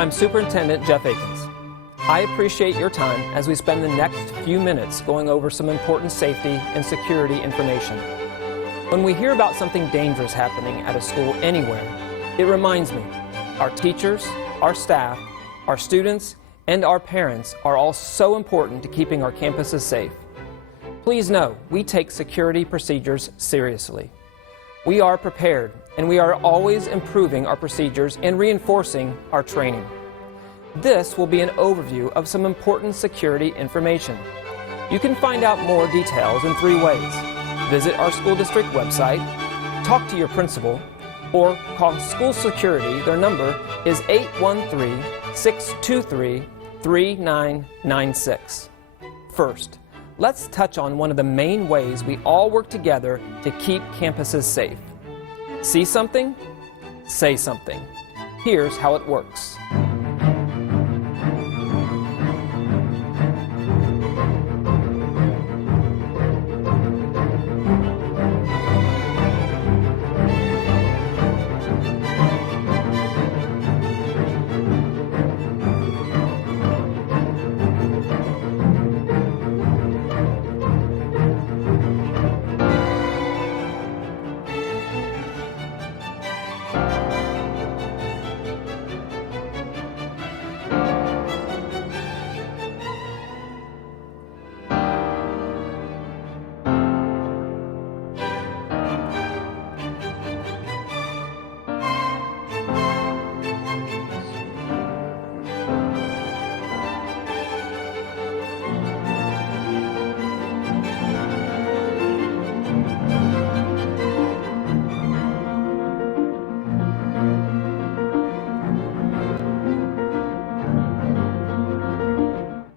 I'm Superintendent Jeff Akins. I appreciate your time as we spend the next few minutes going over some important safety and security information. When we hear about something dangerous happening at a school anywhere, it reminds me, our teachers, our staff, our students, and our parents are all so important to keeping our campuses safe. Please know, we take security procedures seriously. We are prepared, and we are always improving our procedures and reinforcing our training. This will be an overview of some important security information. You can find out more details in 3 ways. Visit our school district website, talk to your principal, or call school security. Their number is 813-623-3996. First, let's touch on one of the main ways we all work together to keep campuses safe. See something? Say something. Here's how it works.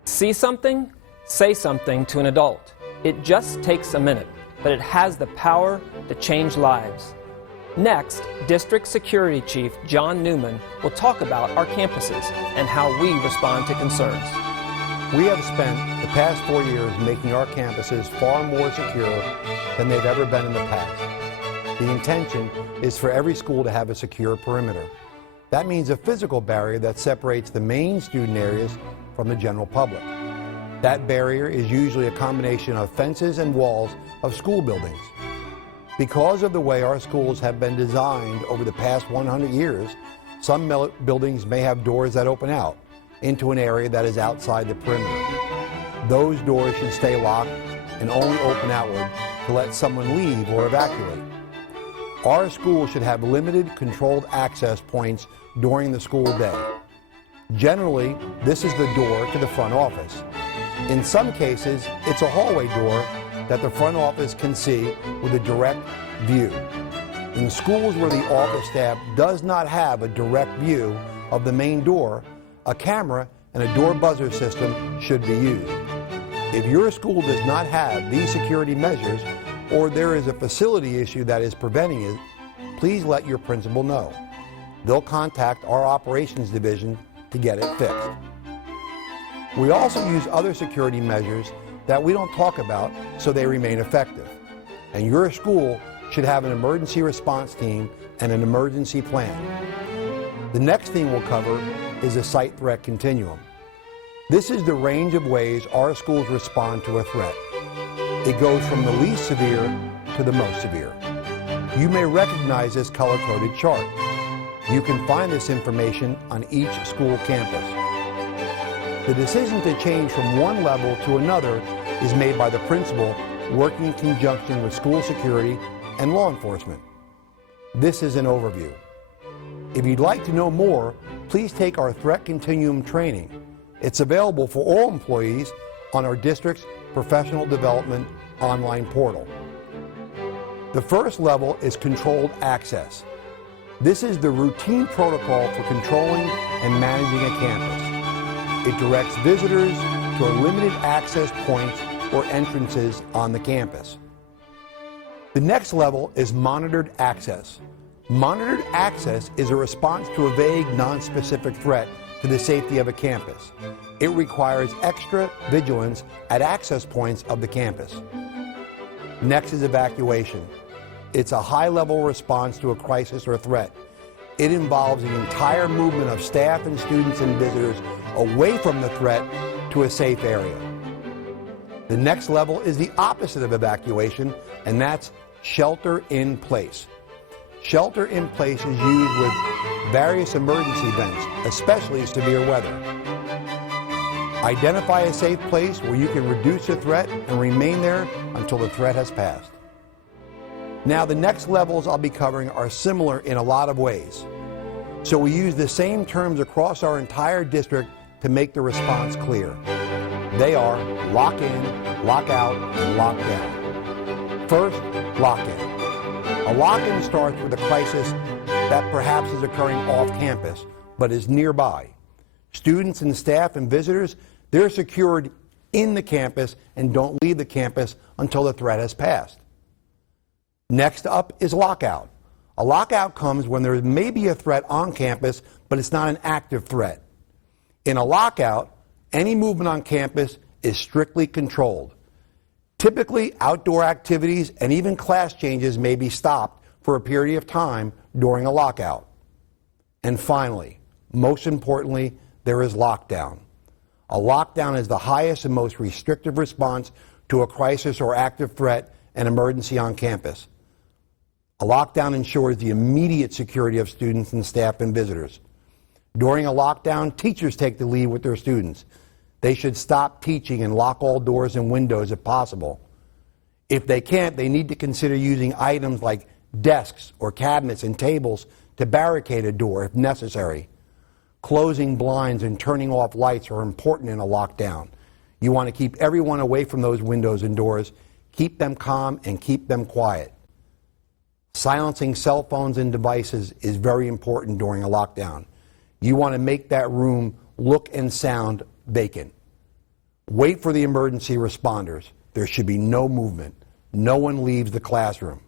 See something? Say something to an adult. It just takes a minute, but it has the power to change lives. Next, District Security Chief John Newman will talk about our campuses and how we respond to concerns. We have spent the past 4 years making our campuses far more secure than they've ever been in the past. The intention is for every school to have a secure perimeter. That means a physical barrier that separates the main student areas from the general public. That barrier is usually a combination of fences and walls of school buildings. Because of the way our schools have been designed over the past 100 years, some buildings may have doors that open out into an area that is outside the perimeter. Those doors should stay locked and only open outward to let someone leave or evacuate. Our schools should have limited controlled access points during the school day. Generally, this is the door to the front office. In some cases, it's a hallway door that the front office can see with a direct view. In schools where the office staff does not have a direct view of the main door, a camera and a door buzzer system should be used. If your school does not have these security measures, or there is a facility issue that is preventing it, please let your principal know. They'll contact our operations division to get it fixed. We also use other security measures that we don't talk about so they remain effective. And your school should have an emergency response team and an emergency plan. The next thing we'll cover is a site threat continuum. This is the range of ways our schools respond to a threat. It goes from the least severe to the most severe. You may recognize this color-coded chart. You can find this information on each school campus. The decision to change from one level to another is made by the principal working in conjunction with school security and law enforcement. This is an overview. If you'd like to know more, please take our Threat Continuum training. It's available for all employees on our district's professional development online portal. The first level is controlled access. This is the routine protocol for controlling and managing a campus. It directs visitors to limited access points or entrances on the campus. The next level is monitored access. Monitored access is a response to a vague, non-specific threat to the safety of a campus. It requires extra vigilance at access points of the campus. Next is evacuation. It's a high-level response to a crisis or threat. It involves the entire movement of staff and students and visitors away from the threat to a safe area. The next level is the opposite of evacuation, and that's shelter in place. Shelter in place is used with various emergency events, especially severe weather. Identify a safe place where you can reduce the threat and remain there until the threat has passed. Now, the next levels I'll be covering are similar in a lot of ways. So we use the same terms across our entire district to make the response clear. They are lock in, lock out, and lock down. First, lock in. A lock-in starts with a crisis that perhaps is occurring off campus, but is nearby. Students and staff and visitors, they're secured in the campus and don't leave the campus until the threat has passed. Next up is lockout. A lockout comes when there may be a threat on campus, but it's not an active threat. In a lockout, any movement on campus is strictly controlled. Typically, outdoor activities and even class changes may be stopped for a period of time during a lockout. And finally, most importantly, there is lockdown. A lockdown is the highest and most restrictive response to a crisis or active threat and emergency on campus. A lockdown ensures the immediate security of students and staff and visitors. During a lockdown, teachers take the lead with their students. They should stop teaching and lock all doors and windows if possible. If they can't, they need to consider using items like desks or cabinets and tables to barricade a door if necessary. Closing blinds and turning off lights are important in a lockdown. You want to keep everyone away from those windows and doors, keep them calm and keep them quiet. Silencing cell phones and devices is very important during a lockdown. You want to make that room look and sound vacant. Wait for the emergency responders. There should be no movement. No one leaves the classroom.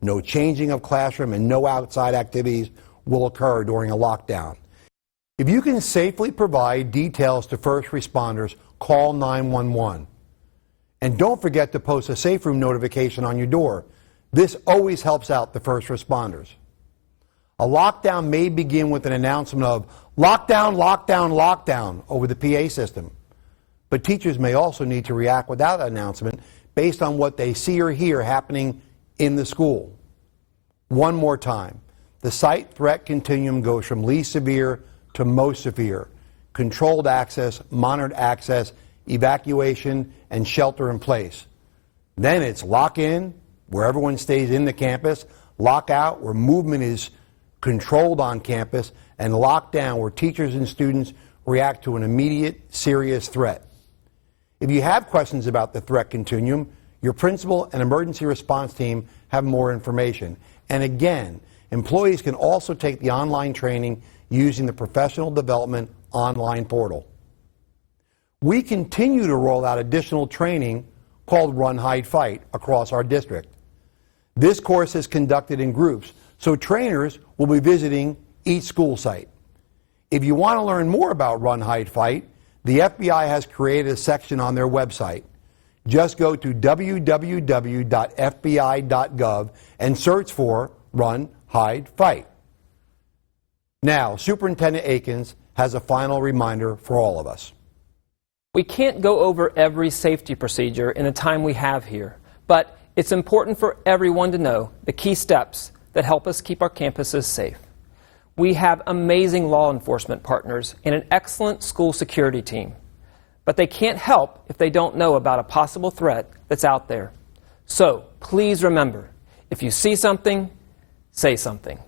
No changing of classroom and no outside activities will occur during a lockdown. If you can safely provide details to first responders, call 911. And don't forget to post a safe room notification on your door. This always helps out the first responders. A lockdown may begin with an announcement of lockdown, lockdown, lockdown over the PA system. But teachers may also need to react without an announcement based on what they see or hear happening in the school. One more time, the site threat continuum goes from least severe to most severe. Controlled access, monitored access, evacuation, and shelter in place. Then it's lock in, where everyone stays in the campus, lock out, where movement is controlled on campus, and lock down, where teachers and students react to an immediate, serious threat. If you have questions about the threat continuum, your principal and emergency response team have more information. And again, employees can also take the online training using the Professional Development online portal. We continue to roll out additional training called Run, Hide, Fight across our district. This course is conducted in groups, so trainers will be visiting each school site. If you want to learn more about Run, Hide, Fight, the FBI has created a section on their website. Just go to www.fbi.gov and search for Run, Hide, Fight. Now, Superintendent Akins has a final reminder for all of us. We can't go over every safety procedure in the time we have here, but it's important for everyone to know the key steps that help us keep our campuses safe. We have amazing law enforcement partners and an excellent school security team, but they can't help if they don't know about a possible threat that's out there. So please remember, if you see something, say something.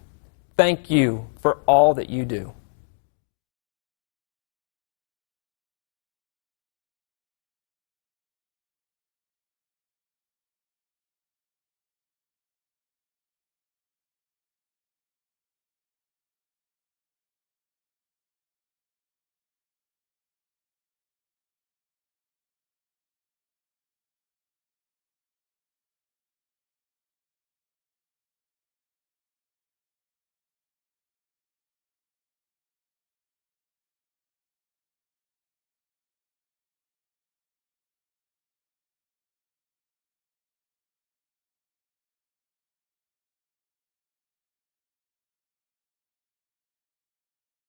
Thank you for all that you do.